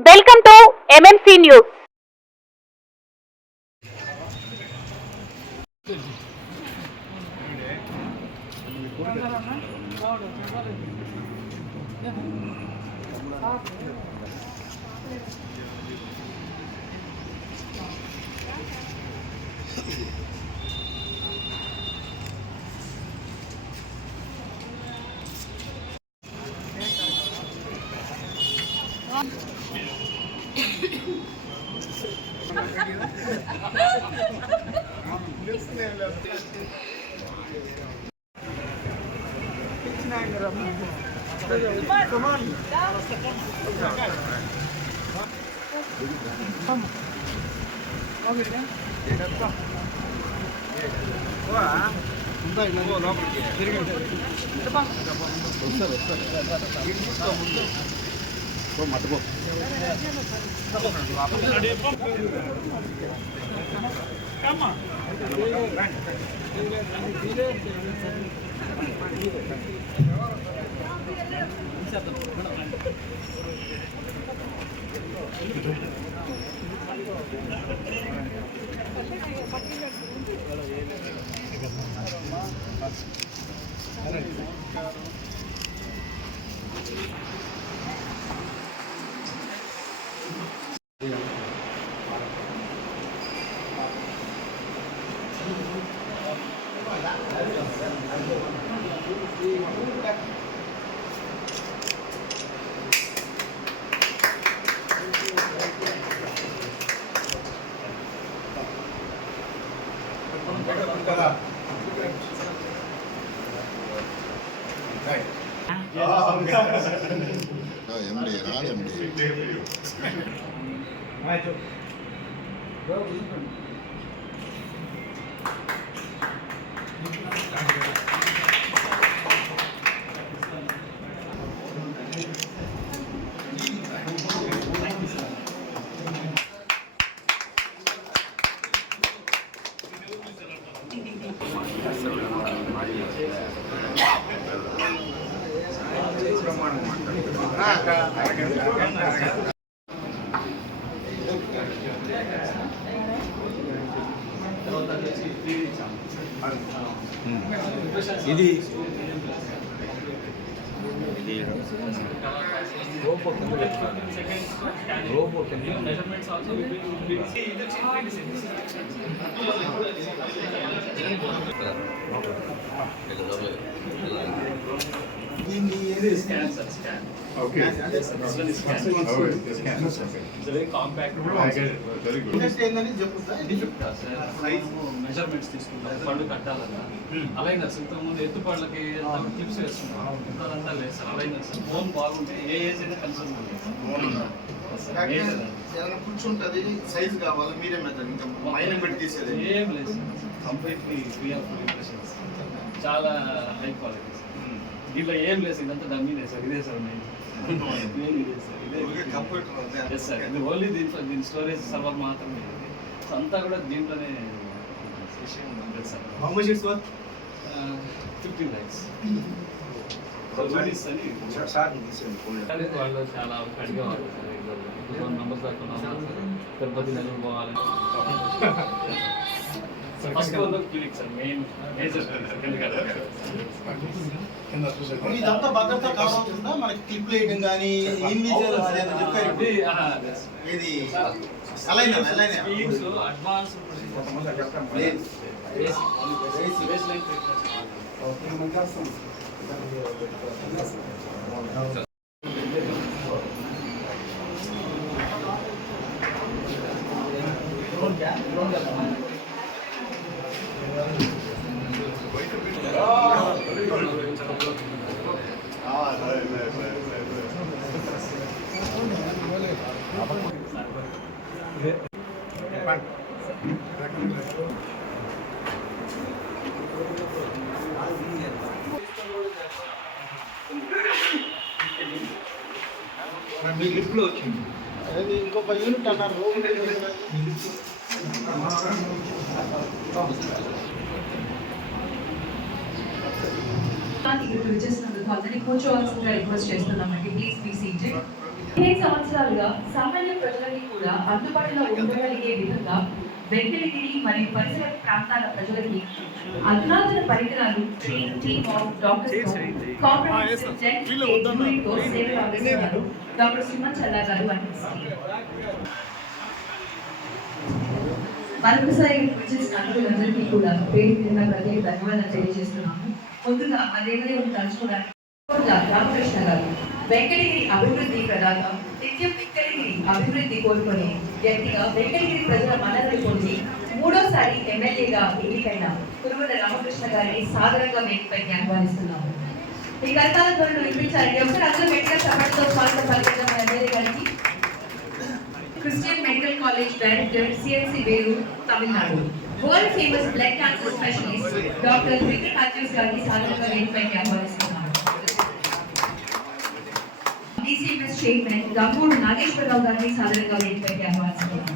Welcome to MMC news. ఇది robo Okay. This one is scan. Oh, it's scan. It's a very compact. I get it. Very good. Measurements తీసుకుంటాం పళ్ళు కట్టాలన్నా aligners ఇంతకుముందు ఎత్తుపళ్ళకి clips వేస్తున్నాం అంతా లేదు sir aligners phone బాగుంటే ఏ age అయినా కన్సర్న్ కూర్చుంటది సైజ్ కావాలి మీరే మెథడ్ ఇంకా మైన్ పెట్టి తీసేది ఏం లేదు కంప్లీట్లీ ఫ్రీ ఆఫ్ ఇంప్రెషన్స్ చాలా హై క్వాలిటీ దీంట్లో ఏం లేదు ఇదంతా డమ్మీనే సార్ ఇదే సార్ ఇదే సార్ ఇది ఓన్లీ దీని స్టోరేజ్ సర్వర్ మాత్రమే అంతా కూడా దీంట్లోనే సార్ 50 lakhs వాళ్ళు చాలా అడిగేవాళ్ళు సార్ నంబర్స్ దాకా తిరుపతి నెల్లూరు పోవాలి first clinic sir main major ఇదంతా భద్రత కావాల్సిందా మనకి క్లిప్ వేయడం కానీ ఇది అడ్వాన్స్ లిఫ్ట్లో వచ్చింది అది ఇంకొక యూనిట్ అన్నారు అందరినీ కూర్చోవాల్సిందిగా రిక్వెస్ట్ చేస్తున్నామండి. Please be seated. 15 సంవత్సరాలుగా సామాన్య ప్రజలకి కూడా అందుబాటులో ఉండగలిగే విధంగా వెంకటగిరి మరియు పరిసర ప్రాంతాల ప్రజలకి అధునాతన పరికరాలు టీమ్ ఆఫ్ డాక్టర్స్ సేవలు అందిస్తున్నారు డాక్టర్ సుమన్ చల్లా గారు అందిస్తున్నారు. మరొకసారి వచ్చేసిన అతిథులందరికీ కూడా పేరు కింద ప్రత్యేక ధన్యవాదాలు తెలియజేస్తున్నాము. ముందుగా అదేవిధంగా తలుచుకోవడానికి రామకృష్ణ గారు వెంకటగిరి అభివృద్ధి ప్రదాత, నిత్యం వెంకటగిరి అభివృద్ధి కోరుకునే వ్యక్తిగా వెంకటగిరి ప్రజల మన్ననలు పొంది 3వ ఎమ్మెల్యేగా ఎన్నికైన కురువల రామకృష్ణ గారిని సాదరంగా వేదికపైకి ఆహ్వానిస్తున్నాము. ఈ కరతాల ధ్వనులు వినిపించాలంటే ఒకసారి అందరూ గట్టిగా చప్పట్లతో స్వాగతం పలికిద్దాం మన ఎమ్మెల్యే గారికి. Christian medical college director CNC వేరు Tamil Nadu, world famous blood cancer specialist doctor Vikram Mathews గారిని సాదరంగా వేదికపైకి ఆహ్వానిస్తున్నాము. DCMS చైర్మన్ గంగూడు నాగేశ్వరరావు గారిని సాదరంగా వేదికపైకి ఆహ్వానిస్తున్నాము.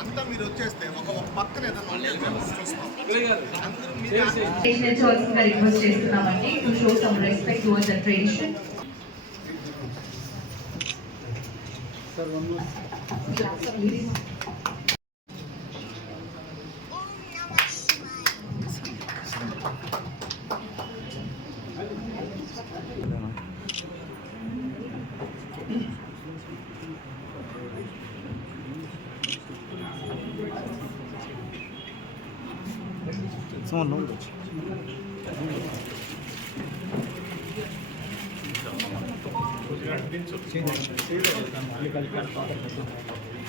అంతా మీరు వచ్చేస్తే ఒక పక్కన రిక్వెస్ట్ చేస్తున్నామండి to show some respect towards the tradition.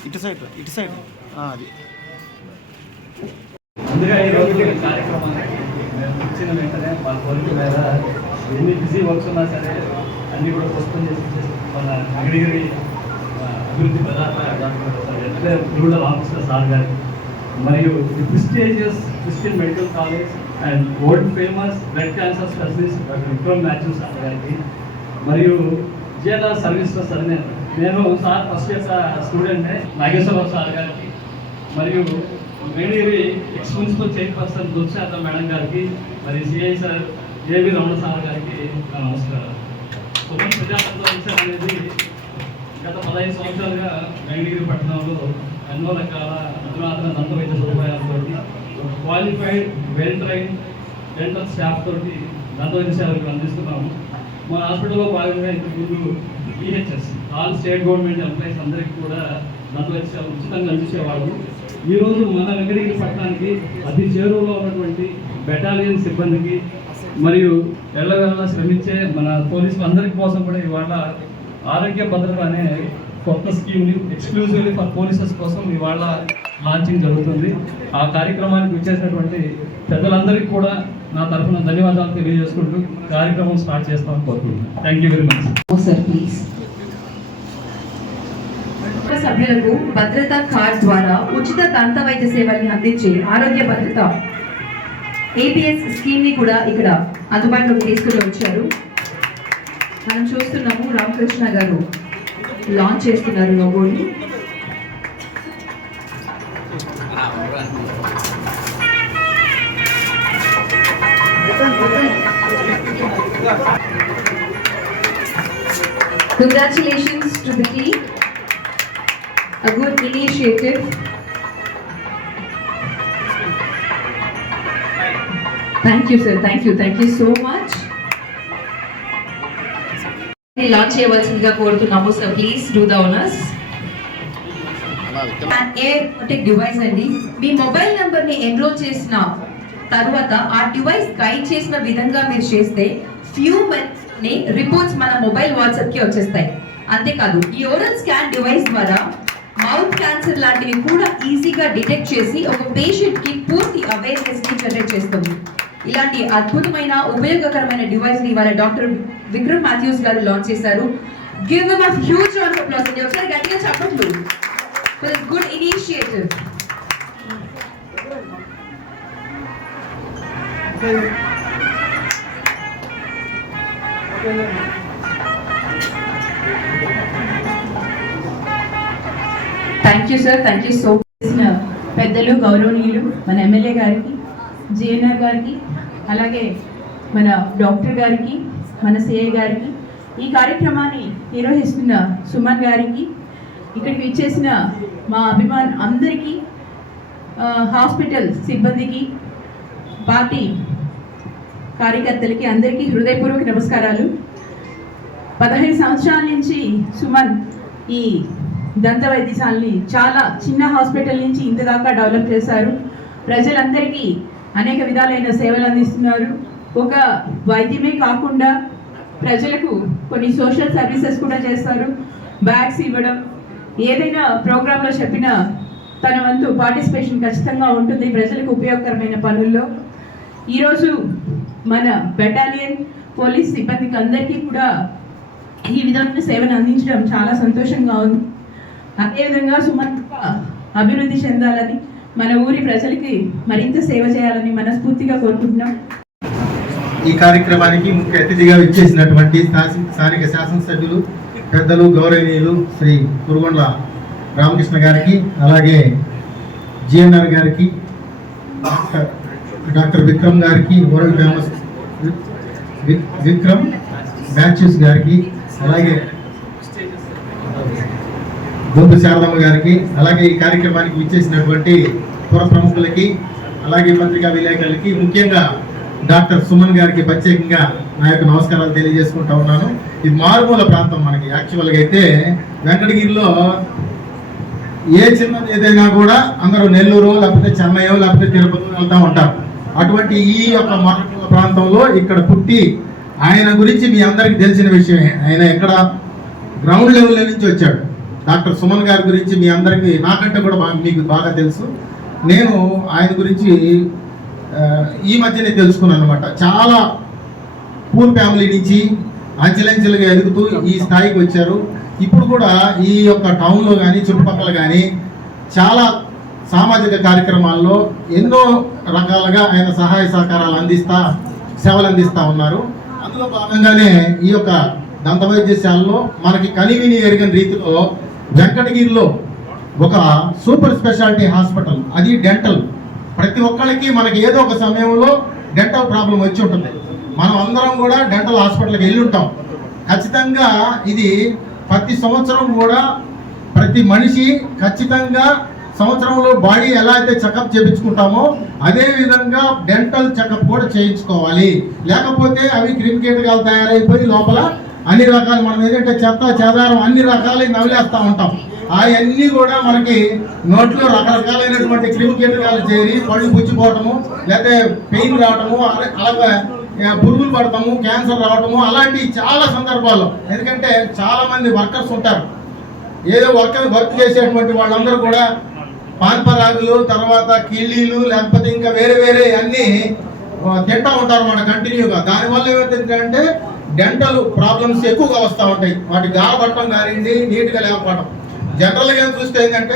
ఇటు సైడ్ అది ముందుగా ఈరోజు కార్యక్రమానికి మేము వచ్చిన వెంటనే మా కోరిక మీద ఎన్ని బిజీ వర్క్స్ ఉన్నా సరే అన్నీ కూడా పోస్ట్పోన్ చేసి మన వెంకటగిరి అభివృద్ధి ప్రదాత డాక్టర్ గురువుల రామకృష్ణ సార్ గారు మరియు the prestigious Christian medical college and world famous blood cancer specialist doctor Vikram Mathews sir గారికి మరియు జిఎల్ఆర్ సర్వీసెస్ అని నేను సార్ ఫస్ట్ ఇయర్ స్టూడెంట్నే నాగేశ్వరరావు సార్ గారికి మరియు వెంకటగిరి ఎక్స్ మున్సిపల్ చైర్పర్సన్ దుర్శాత మేడం గారికి మరియు సిఐ సార్ ఏవి రమణ సార్ గారికి నమస్కారం. సుమన్ ప్రజాతంత్ర విషయం అనేది గత 15 సంవత్సరాలుగా వెంకటగిరి పట్టణంలో ఎన్నో రకాల అధునాతన దంత వైద్య సదుపాయాలతో qualified well train dental staff తోటి దంత వైద్య సేవలు అందిస్తున్నాము. మా హాస్పిటల్లో భాగంగా ఇంతకుముందు EHS all state government employees అందరికీ కూడా దంత వైద్య సేవలు ఉచితంగా అందించేవాళ్ళు. ఈరోజు మన వెంకటగిరి పట్టణానికి అతి చేరువలో ఉన్నటువంటి బెటాలియన్ సిబ్బందికి మరియు ఎల్లవేళలా శ్రమించే మన పోలీసులు అందరి కోసం కూడా ఇవాళ ఆరోగ్య భద్రత అనే కొత్త స్కీమ్ని ఎక్స్క్లూజివ్లీ ఫర్ పోలీసెస్ కోసం ఇవాళ లాంచింగ్ జరుగుతుంది. ఆ కార్యక్రమానికి వచ్చేసినటువంటి పెద్దలందరికీ కూడా నా తరఫున ధన్యవాదాలు తెలియజేసుకుంటూ కార్యక్రమం స్టార్ట్ చేస్తామని కోరుకుంటున్నాను. Thank you very much. సభ్యులకు భద్రతా కార్డ్ ద్వారా ఉచిత దంత వైద్య సేవల్ని అందించే ఆరోగ్య భద్రత ఏపీఎస్ స్కీమ్ ని కూడా ఇక్కడ అందుబాటులోకి తీసుకుని వచ్చారు. మనం చూస్తున్నాము రామకృష్ణ గారు లాంచ్ చేస్తున్నారు లోగోని. Congratulations to the team. A good initiative. Thank you, sir. Thank you so much. Launch చేయవలసిందిగా కోరుతున్నాము sir. Please do the honours. Air device అండి. మీ మొబైల్ నంబర్ ని ఎన్రోల్ చేసిన తర్వాత ఆ డివైస్ గైడ్ చేసిన విధంగా మీరు చేస్తే ఫ్యూ మినిట్స్ ని రిపోర్ట్స్ మన మొబైల్ వాట్సాప్ కి వచ్చేస్తాయి. అంతేకాదు ఈ ఓరల్ స్కాన్ డివైస్ ద్వారా మౌత్ క్యాన్సర్ లాంటివి కూడా ఈజీగా డిటెక్ట్ చేసి ఒక పేషెంట్ కి పూర్తి అవేర్నెస్ ని జనరేట్ చేస్తుంది. ఇలాంటి అద్భుతమైన ఉపయోగకరమైన డివైస్ ని ఇవాళ డాక్టర్ విక్రమ్ మాథ్యూస్ గారు లాంచ్ చేశారు. Give them a huge round of applause. ఒకసారి గట్టిగా చెప్పండి for this good initiative. Thank you sir. Thank you so much. పెద్దలు గౌరవనీయులు మన ఎమ్మెల్యే గారికి, జిఎన్ఆర్ గారికి, అలాగే మన డాక్టర్ గారికి, మన సిఐ గారికి, ఈ కార్యక్రమాన్ని నిర్వహిస్తున్న సుమన్ గారికి, ఇక్కడికి ఇచ్చేసిన మా అభిమాన్ అందరికీ, హాస్పిటల్ సిబ్బందికి, పార్టీ కార్యకర్తలకి అందరికీ హృదయపూర్వక నమస్కారాలు. 15 సంవత్సరాల నుంచి సుమన్ ఈ దంత వైద్యశాలని చాలా చిన్న హాస్పిటల్ నుంచి ఇంత దాకా డెవలప్ చేశారు. ప్రజలందరికీ అనేక విధాలైన సేవలు అందిస్తున్నారు. ఒక వైద్యమే కాకుండా ప్రజలకు కొన్ని సోషల్ సర్వీసెస్ కూడా చేస్తారు. బ్యాగ్స్ ఇవ్వడం, ఏదైనా ప్రోగ్రాంలో చెప్పిన తన వంతు పార్టిసిపేషన్ ఖచ్చితంగా ఉంటుంది ప్రజలకు ఉపయోగకరమైన పనుల్లో. ఈరోజు మన బెటాలియన్ పోలీస్ సిబ్బందికి అందరికీ కూడా ఈ విధమైన సేవను అందించడం చాలా సంతోషంగా ఉంది. అదేవిధంగా సుమన్ అభివృద్ధి చెందాలని, మన ఊరి ప్రజలకి మరింత సేవ చేయాలని మనస్ఫూర్తిగా కోరుకుంటున్నాం. ఈ కార్యక్రమానికి ముఖ్య అతిథిగా విచ్చేసినటువంటి స్థానిక శాసనసభ్యులు పెద్దలు గౌరవనీయులు శ్రీ కురుగొండ్ల రామకృష్ణ గారికి, అలాగే జిఎన్ఆర్ గారికి, డాక్టర్ విక్రమ్ గారికి, వరల్డ్ ఫేమస్ విక్రమ్ మ్యాథ్యూస్ గారికి, అలాగే గొంతు శారదమ్మ గారికి, అలాగే ఈ కార్యక్రమానికి విచ్చేసినటువంటి పుర ప్రముఖులకి, అలాగే పత్రికా విలేకరులకి, ముఖ్యంగా డాక్టర్ సుమన్ గారికి ప్రత్యేకంగా నా యొక్క నమస్కారాలు తెలియజేసుకుంటా ఉన్నాను. ఇది మారుమూల ప్రాంతం మనకి. యాక్చువల్గా అయితే వెంకటగిరిలో ఏ చిన్నది ఏదైనా కూడా అందరూ నెల్లూరు లేకపోతే చెన్నైయో లేకపోతే తిరుపతి వెళ్తూ ఉంటారు. అటువంటి ఈ యొక్క మారుమూల ప్రాంతంలో ఇక్కడ పుట్టి ఆయన గురించి మీ అందరికీ తెలిసిన విషయమే. ఆయన ఎక్కడ గ్రౌండ్ లెవెల్ నుంచి వచ్చాడు. డాక్టర్ సుమన్ గారి గురించి మీ అందరికీ నాకంటే కూడా మీకు బాగా తెలుసు. నేను ఆయన గురించి ఈ మధ్యనే తెలుసుకున్నాను అనమాట. చాలా పూర్ ఫ్యామిలీ నుంచి అంచెలంచెలుగా ఎదుగుతూ ఈ స్థాయికి వచ్చారు. ఇప్పుడు కూడా ఈ యొక్క టౌన్లో కానీ చుట్టుపక్కల కానీ చాలా సామాజిక కార్యక్రమాల్లో ఎన్నో రకాలుగా ఆయన సహాయ సహకారాలు సేవలు అందిస్తూ ఉన్నారు. అందులో భాగంగానే ఈ యొక్క దంత వైద్యశాలలో మనకి కనివిని ఎరిగిన రీతిలో వెంకటగిరిలో ఒక సూపర్ స్పెషాలిటీ హాస్పిటల్, అది డెంటల్. ప్రతి ఒక్కరికి మనకి ఏదో ఒక సమయంలో డెంటల్ ప్రాబ్లం వచ్చి ఉంటుంది. మనం అందరం కూడా డెంటల్ హాస్పిటల్కి వెళ్ళి ఉంటాం. ఖచ్చితంగా ఇది ప్రతి సంవత్సరం కూడా ప్రతి మనిషి ఖచ్చితంగా సంవత్సరంలో బాడీ ఎలా అయితే చెకప్ చేయించుకుంటామో అదే విధంగా డెంటల్ చెకప్ కూడా చేయించుకోవాలి. లేకపోతే అవి క్రిమికీటకాలు తయారైపోయి లోపల అన్ని రకాలు మనం ఏదంటే చెత్త చెదారం అన్ని రకాలు నవిలేస్తూ ఉంటాం. అవన్నీ కూడా మనకి నోట్లో రకరకాలైనటువంటి క్రిమికీటకాలు చేరి పళ్ళు పుచ్చిపోవటము, లేకపోతే పెయిన్ రావటము, అలాగే పురుగులు పడటము, క్యాన్సర్ రావటము, అలాంటి చాలా సందర్భాల్లో. ఎందుకంటే చాలా మంది వర్కర్స్ ఉంటారు. ఏదో వర్క్ చేసేటువంటి వాళ్ళందరూ కూడా పాన్పరాగులు, తర్వాత కిళ్ళీలు, లేకపోతే ఇంకా వేరే వేరే అన్నీ తింటూ ఉంటారు మన కంటిన్యూగా. దానివల్ల ఏమవుతుందంటే డెంటల్ ప్రాబ్లమ్స్ ఎక్కువగా వస్తూ ఉంటాయి. వాటి గారపడటం కానివ్వండి, నీట్గా లేకపోవడం. జనరల్గా చూస్తే ఏంటంటే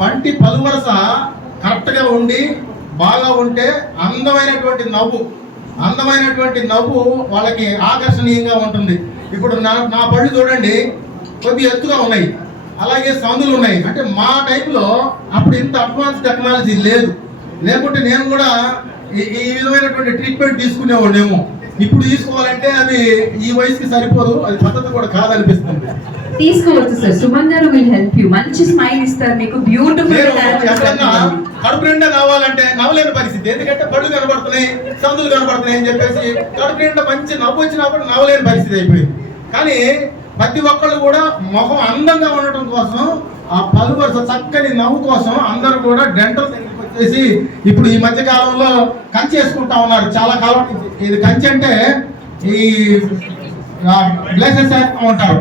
పంటి పలువరస కరెక్ట్గా ఉండి బాగా ఉంటే అందమైనటువంటి నవ్వు వాళ్ళకి ఆకర్షణీయంగా ఉంటుంది. ఇప్పుడు నా పళ్ళు చూడండి, కొద్దిగా ఎత్తుగా ఉన్నాయి, అలాగే సందులు ఉన్నాయి. అంటే మా టైంలో అప్పుడు ఇంత అడ్వాన్స్ టెక్నాలజీ లేదు. లేకుంటే నేను కూడా ఈ విధమైనటువంటి ట్రీట్మెంట్ తీసుకునేవాడేమో. ఇప్పుడు తీసుకోవాలంటే అది ఈ వయసుకి సరిపోదు, అది పద్ధతి కూడా కాదనిపిస్తుంది. తీసుకోవచ్చు సార్, సుమన్ గారు విల్ హెల్ప్ యూ. మంచి స్మైల్ ఇస్తారు మీకు, బ్యూటిఫుల్. ఎప్పుడన్నా కడుపు నిండా నవ్వాలంటే నవ్వలేని పరిస్థితి. ఎందుకంటే పళ్ళు కనబడుతున్నాయి, సందులు కనబడుతున్నాయి అని చెప్పేసి కడుపు నిండా మంచి నవ్వు వచ్చినప్పుడు నవ్వలేని పరిస్థితి అయిపోయింది. కానీ ప్రతి ఒక్కళ్ళు కూడా ముఖం అందంగా ఉండటం కోసం, ఆ పలు వరుస చక్కని నవ్వు కోసం అందరూ కూడా డెంటల్ దగ్గరికి వచ్చేసి ఇప్పుడు ఈ మధ్య కాలంలో కంచి వేసుకుంటా ఉన్నారు. చాలా కాలం నుంచి ఇది కంచి అంటే ఈ గ్లాసెస్ వేస్తూ ఉంటారు.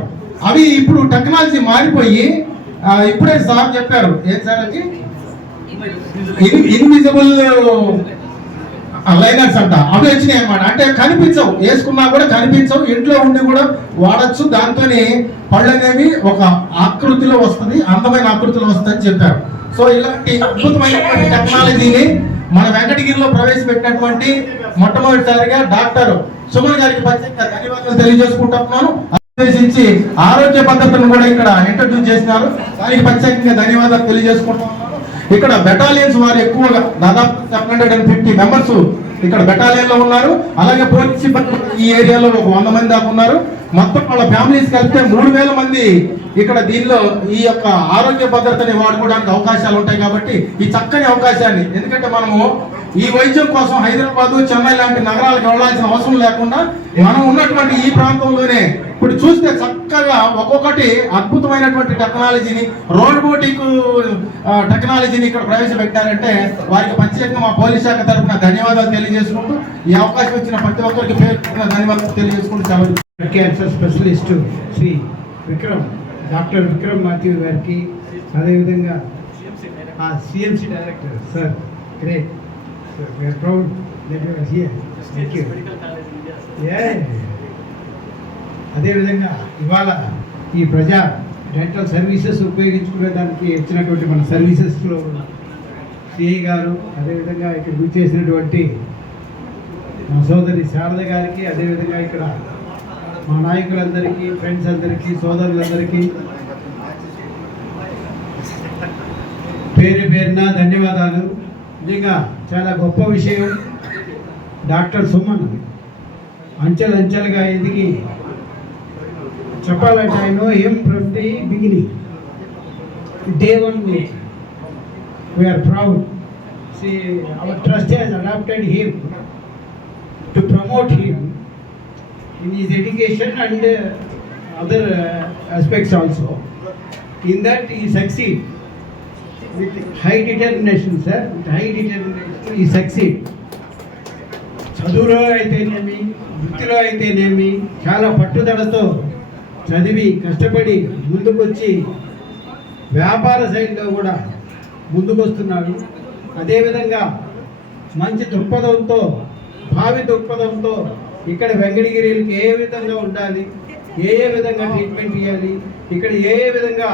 అవి ఇప్పుడు టెక్నాలజీ మారిపోయి ఇప్పుడే సార్ చెప్పారు, ఏం సార్ అది ఇన్విజిబుల్ లైనర్స్ అంట, అవి వచ్చినాయి అన్నమాట. అంటే కనిపించవు, వేసుకున్నా కూడా కనిపించవు, ఇంట్లో ఉండి కూడా వాడచ్చు. దాంతో పళ్ళు అనేవి ఒక ఆకృతిలో వస్తుంది, అందమైన ఆకృతిలో వస్తుంది అని చెప్పారు. సో ఇలాంటి అద్భుతమైనటువంటి టెక్నాలజీని మన వెంకటగిరిలో ప్రవేశపెట్టినటువంటి మొట్టమొదటిసారిగా డాక్టర్ సుమన్ గారికి ప్రత్యేకంగా ధన్యవాదాలు తెలియజేసుకుంటున్నాను. ఉద్దేశించి ఆరోగ్య పద్ధతులను కూడా ఇక్కడ ఇంట్రడ్యూస్ చేసినారు, దానికి ప్రత్యేకంగా ధన్యవాదాలు తెలియజేసుకుంటున్నాను. ఇక్కడ బెటాలియన్స్ వారు ఎక్కువగా దాదాపు 750 మెంబర్స్ ఇక్కడ బెటాలియన్లో ఉన్నారు. అలాగే పోలీస్ సిబ్బంది ఈ ఏరియాలో ఒక 100 మంది దాకా ఉన్నారు. మొత్తం వాళ్ళ ఫ్యామిలీస్ కలిపితే 3000 మంది ఇక్కడ దీనిలో ఈ యొక్క ఆరోగ్య భద్రతని వాడుకోవడానికి అవకాశాలు ఉంటాయి. కాబట్టి ఈ చక్కని అవకాశాన్ని, ఎందుకంటే మనము ఈ వైద్యం కోసం హైదరాబాద్, చెన్నై లాంటి నగరాలకు వెళ్ళాల్సిన అవసరం లేకుండా మనం ఉన్నటువంటి ఈ ప్రాంతంలోనే ఇప్పుడు చూస్తే చక్కగా ఒక్కొక్కటి అద్భుతమైనటువంటి టెక్నాలజీని, రోబోటిక్ టెక్నాలజీని ఇక్కడ ప్రవేశపెట్టారంటే వారికి ప్రత్యేకంగా మా పోలీస్ శాఖ తరఫున ధన్యవాదాలు తెలియజేసుకుంటూ ఈ అవకాశం ఇచ్చిన ప్రతి ఒక్కరికి పేరు ధన్యవాదాలు తెలియజేసుకుంటూ సెలవు. Cancer specialist Shri Vikram, doctor Vikram Matthew గారికి, అదేవిధంగా CMC director sir, great sir, we are proud that you are here. Thank you. అదేవిధంగా ఇవాళ ఈ ప్రజా డెంటల్ సర్వీసెస్ ఉపయోగించుకునే దానికి ఇచ్చినటువంటి మన సర్వీసెస్లో సిఐ గారు, అదేవిధంగా ఇక్కడ విచ్చేసినటువంటి మా సోదరి శారద గారికి, అదేవిధంగా ఇక్కడ మా నాయకులందరికీ, ఫ్రెండ్స్ అందరికీ, సోదరులందరికీ పేరు పేరున ధన్యవాదాలు. నిజంగా చాలా గొప్ప విషయం. డాక్టర్ సుమన్ అంచెలంచెలుగా ఎదిగి, చెప్పాలంటే I know him from the beginning, day one నుంచి. We're proud. Our trust has adopted him to promote him in his education and other aspects also. In that he succeed with high determination, sir. With high determination he succeed. చదువులో అయితేనేమి, వృత్తిలో అయితేనేమి చాలా పట్టుదలతో చదివి కష్టపడి ముందుకొచ్చి వ్యాపార శైలిలో కూడా ముందుకొస్తున్నాడు. అదేవిధంగా మంచి దృక్పథంతో, భావి దృక్పథంతో ఇక్కడ వెంకటగిరికి ఏ విధంగా ఉండాలి, ఏ విధంగా ట్రీట్మెంట్ ఇవ్వాలి, ఇక్కడ ఏ విధంగా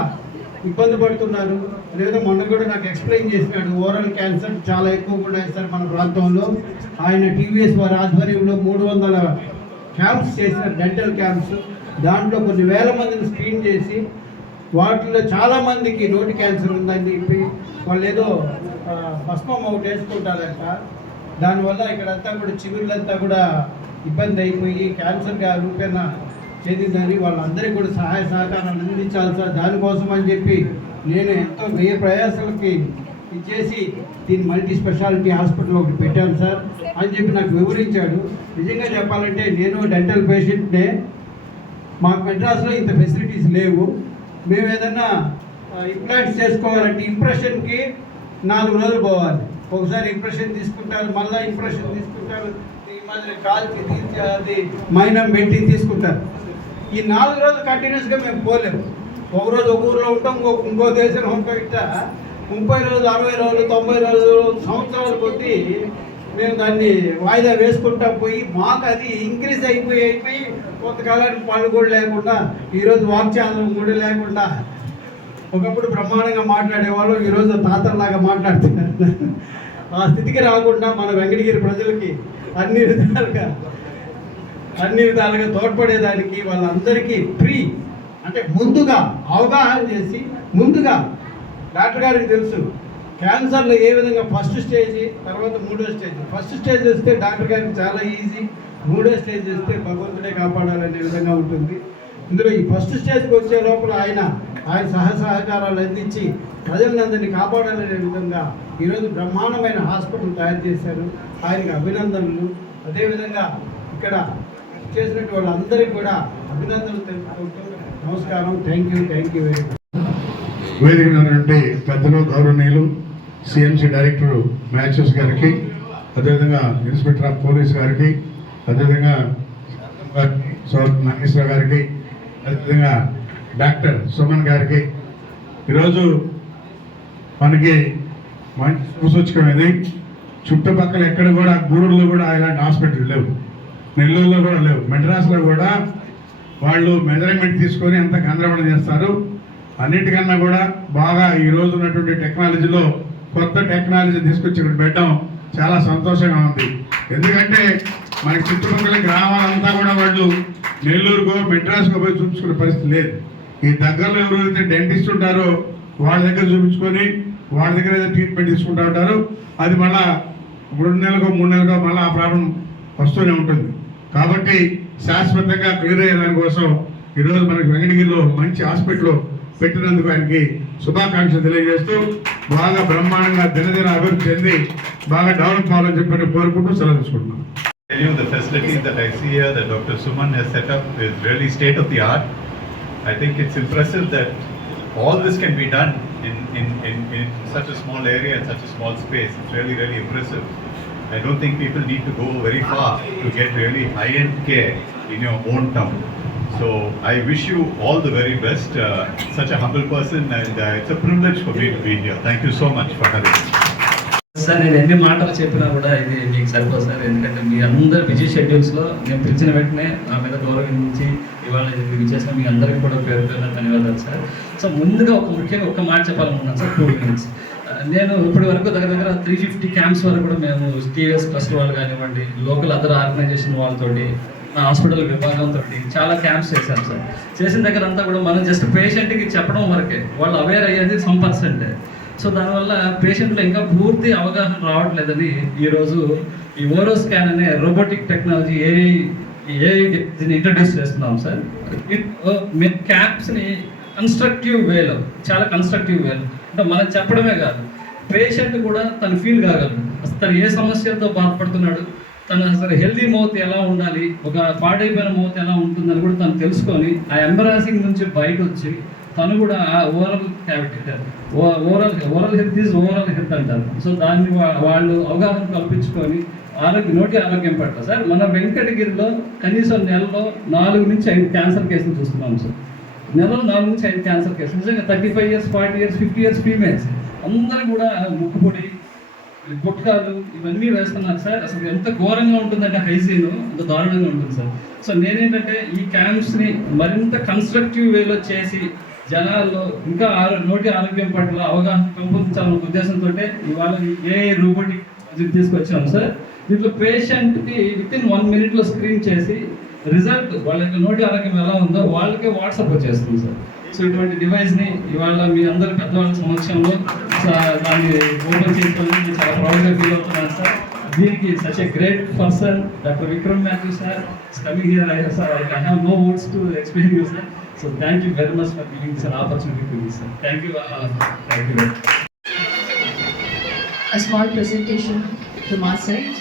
ఇబ్బంది పడుతున్నారు లేదా మొన్న కూడా నాకు ఎక్స్ప్లెయిన్ చేసినాడు. ఓరల్ క్యాన్సర్ చాలా ఎక్కువగా ఉన్నాయి సార్ మన ప్రాంతంలో. ఆయన టీవీఎస్ వారి ఆధ్వర్యంలో 300 క్యాంప్స్ చేసిన డెంటల్ క్యాంప్స్. దాంట్లో కొన్ని వేల మందిని స్క్రీన్ చేసి వాటిలో చాలామందికి నోటి క్యాన్సర్ ఉందని చెప్పి వాళ్ళు ఏదో భస్మం ఒకటి వేసుకుంటారంట. దానివల్ల ఇక్కడంతా కూడా చిగుళ్ళంతా కూడా ఇబ్బంది అయిపోయి క్యాన్సర్గా రూపేణ చెందిందని వాళ్ళందరికీ కూడా సహాయ సహకారాలు అందించాలి సార్. దానికోసం అని చెప్పి నేను ఎంతో వ్యయ ప్రయాసాలకి ఇచ్చేసి దీన్ని మల్టీ స్పెషాలిటీ హాస్పిటల్ ఒకటి పెట్టాను సార్ అని చెప్పి నాకు వివరించాడు. నిజంగా చెప్పాలంటే నేను డెంటల్ పేషెంట్నే. మాకు మెడ్రాస్లో ఇంత ఫెసిలిటీస్ లేవు. మేము ఏదన్నా ఇంప్లాంట్స్ చేసుకోవాలంటే ఇంప్రెషన్కి 4 రోజులు పోవాలి. ఒకసారి ఇంప్రెషన్ తీసుకుంటారు, మళ్ళీ ఇంప్రెషన్ తీసుకుంటారు, ఈ మాదిరి కాల్చి తీర్చి అది మైనం పెట్టి తీసుకుంటారు. ఈ 4 రోజులు కంటిన్యూస్గా మేము పోలేము. ఒకరోజు ఒక ఊరిలో ఉంటాం, ఇంకో దేశం ఉంటాం. ఇట్లా 30 రోజులు, 60 రోజులు, 90 రోజులు, సంవత్సరాలు కొద్దీ మేము దాన్ని వాయిదా వేసుకుంటా పోయి మాకు అది ఇంక్రీజ్ అయిపోయి కొంతకాలానికి పళ్ళు కూడా లేకుండా, ఈరోజు వాక్చాలం కూడా లేకుండా, ఒకప్పుడు బ్రహ్మాండంగా మాట్లాడేవాళ్ళు ఈరోజు తాతల్లాగా మాట్లాడుతున్నారు. ఆ స్థితికి రాకుండా మన వెంకటగిరి ప్రజలకి అన్ని విధాలుగా తోడ్పడేదానికి వాళ్ళందరికీ ఫ్రీ అంటే ముందుగా అవగాహన చేసి, ముందుగా డాక్టర్ గారికి తెలుసు క్యాన్సర్లో ఏ విధంగా ఫస్ట్ స్టేజ్, తర్వాత 3వ స్టేజ్. ఫస్ట్ స్టేజ్ వస్తే డాక్టర్ గారికి చాలా ఈజీ, 3వ స్టేజ్ వస్తే భగవంతుడే కాపాడాలనే విధంగా ఉంటుంది. ఇందులో ఈ ఫస్ట్ స్టేజ్కి వచ్చే లోపల ఆయన సహకారాలు అందించి ప్రజలందరినీ కాపాడాలనే విధంగా ఈరోజు బ్రహ్మాండమైన హాస్పిటల్ తయారు చేశారు. ఆయనకి అభినందనలు. అదేవిధంగా ఇక్కడ చేసినట్టు వాళ్ళందరికీ కూడా అభినందనలు తెలుపుకుంటూ నమస్కారం. Thank you very much. వేదిక ఉన్నటువంటి పెద్దలు, గౌరవనీయులు సిఎంసి డైరెక్టర్ మ్యాచెస్ గారికి, అదేవిధంగా ఇన్స్పెక్టర్ ఆఫ్ పోలీస్ గారికి, అదేవిధంగా నాగేశ్వర గారికి, అదేవిధంగా డాక్టర్ సుమన్ గారికి, ఈరోజు మనకి మంచి సూచకం. చుట్టుపక్కల ఎక్కడ కూడా గూడూరులో కూడా ఇలాంటి హాస్పిటల్ లేవు, నెల్లూరులో కూడా లేవు, మెడ్రాస్లో కూడా వాళ్ళు మెజర్మెంట్ తీసుకొని అంత గందరగోళం చేస్తారు. అన్నిటికన్నా కూడా బాగా ఈరోజు ఉన్నటువంటి టెక్నాలజీలో కొత్త టెక్నాలజీ తీసుకొచ్చి ఇక్కడ పెట్టడం చాలా సంతోషంగా ఉంది. ఎందుకంటే మనకి చుట్టుపక్కల గ్రామాలంతా కూడా వాళ్ళు నెల్లూరుకో మెడ్రాస్కో పోయి చూపించుకునే పరిస్థితి లేదు. ఈ దగ్గరలో ఎవరైతే డెంటిస్ట్ ఉంటారో వాళ్ళ దగ్గర చూపించుకొని వాళ్ళ దగ్గర ఏదో ట్రీట్మెంట్ తీసుకుంటూ ఉంటారు. అది మళ్ళా ఇప్పుడు 2 నెలలకో 3 నెలలకో మళ్ళీ ఆ ప్రాబ్లం వస్తూనే ఉంటుంది. కాబట్టి శాశ్వతంగా క్లియర్ అయ్యే దానికోసం ఈరోజు మనకి వెంకటగిరిలో మంచి హాస్పిటల్ పెట్టినందుకు ఆయనకి శుభాకాంక్షలు తెలియజేస్తూ బాగా బ్రహ్మాండంగా దినదిన అభివృద్ధి చెంది బాగా డెవలప్ అవ్వాలని చెప్పి కోరుకుంటూ సెలవు తీసుకుంటున్నాను. Tell you the facilities that I see here that Dr. Suman has set up is really state of the art. I think it's impressive that all this can be done in such a small area and such a small space. It's really, really impressive. I don't think people need to go very far to get really high-end care in your own town. So I wish you all the very best. Such a humble person, and it's a privilege for me to be here. Thank you so much for having me. Sir నేను ఎన్ని మాటలు చెప్పినా కూడా ఇది మీకు సరిపోదు sir. ఎందుకంటే మీ అందరు బిజీ షెడ్యూల్స్లో నేను పిలిచిన వెంటనే నా మీద గౌరవించి ఇవాళ ఇది చేసిన మీ అందరికీ కూడా పేరు పేరున ధన్యవాదాలు సార్. సో ముందుగా ముఖ్యంగా ఒక మాట చెప్పాలనుకున్నాను సార్, 2 minutes. నేను ఇప్పటి వరకు దగ్గర 350 క్యాంప్స్ వరకు కూడా మేము టీవీఎస్ ట్రస్ట్ వాళ్ళు కానివ్వండి, లోకల్ అదర్ ఆర్గనైజేషన్ వాళ్ళతోటి, నా హాస్పిటల్ విభాగంతో చాలా క్యాంప్స్ చేశాను సార్. చేసిన దగ్గర అంతా కూడా మనం జస్ట్ పేషెంట్కి చెప్పడం వరకే, వాళ్ళు అవేర్ అయ్యేది 1%. సో దానివల్ల పేషెంట్లో ఇంకా పూర్తి అవగాహన రావట్లేదని ఈరోజు ఈ ఓరో స్కాన్ అనే రోబోటిక్ టెక్నాలజీ ఏఐ ఇంట్రడ్యూస్ చేస్తున్నాం సార్. మేము క్యాప్స్ని కన్స్ట్రక్టివ్ వేలో, చాలా కన్స్ట్రక్టివ్ వేలో, అంటే మనం చెప్పడమే కాదు, పేషెంట్ కూడా తను ఫీల్ కాగలరు. అసలు తను ఏ సమస్యలతో బాధపడుతున్నాడు, తను అసలు హెల్దీ మౌత్ ఎలా ఉండాలి, ఒక పాడైపోయిన మౌత్ ఎలా ఉంటుందని కూడా తను తెలుసుకొని ఆ ఎంబరాసింగ్ నుంచి బయట వచ్చి తను కూడా overall cavity overall health is overall health అంటారు. సో దాన్ని వాళ్ళు అవగాహన కల్పించుకొని నోటి ఆరోగ్యం పట్ల సార్ మన వెంకటగిరిలో కనీసం నెలలో 4 నుంచి 5 క్యాన్సర్ కేసులు చూస్తున్నాం సార్. నెలలో 4 నుంచి 5 క్యాన్సర్ కేసులు. నిజంగా 35 years, 40 years, 50 years ఫీమేల్స్ అందరూ కూడా ముక్కుపొడి, గుట్కాలు ఇవన్నీ వేస్తున్నారు సార్. అసలు ఎంత ఘోరంగా ఉంటుందంటే హైజీన్ అంత దారుణంగా ఉంటుంది సార్. సో నేనేంటంటే ఈ క్యాంప్స్ని మరింత కన్స్ట్రక్టివ్ వేలో చేసి జనాల్లో ఇంకా నోటి ఆరోగ్యం పట్ల అవగాహన పెంపొందించాలన్న ఉద్దేశంతో ఇవాళ ఏ రోబోటిక్ తీసుకొచ్చాము సార్. దీంట్లో పేషెంట్కి వితిన్ 1 minute స్క్రీన్ చేసి రిజల్ట్ వాళ్ళ నోటి ఆరోగ్యం ఎలా ఉందో వాళ్ళకే వాట్సాప్ వచ్చేస్తుంది సార్. సో ఇటువంటి డివైస్ని ఇవాళ మీ అందరి పెద్దవాళ్ళ సమక్షంలో దాన్ని ఓపెన్ చేసుకోవడానికి చాలా ప్రౌడ్గా ఫీల్ అవుతున్నాను సార్. దీనికి such a great person doctor Vikram Matthew sir is coming here. I have no words to explain you sir. So thank you very much for giving this an opportunity to me sir. Thank you. Thank you. A small presentation from our side.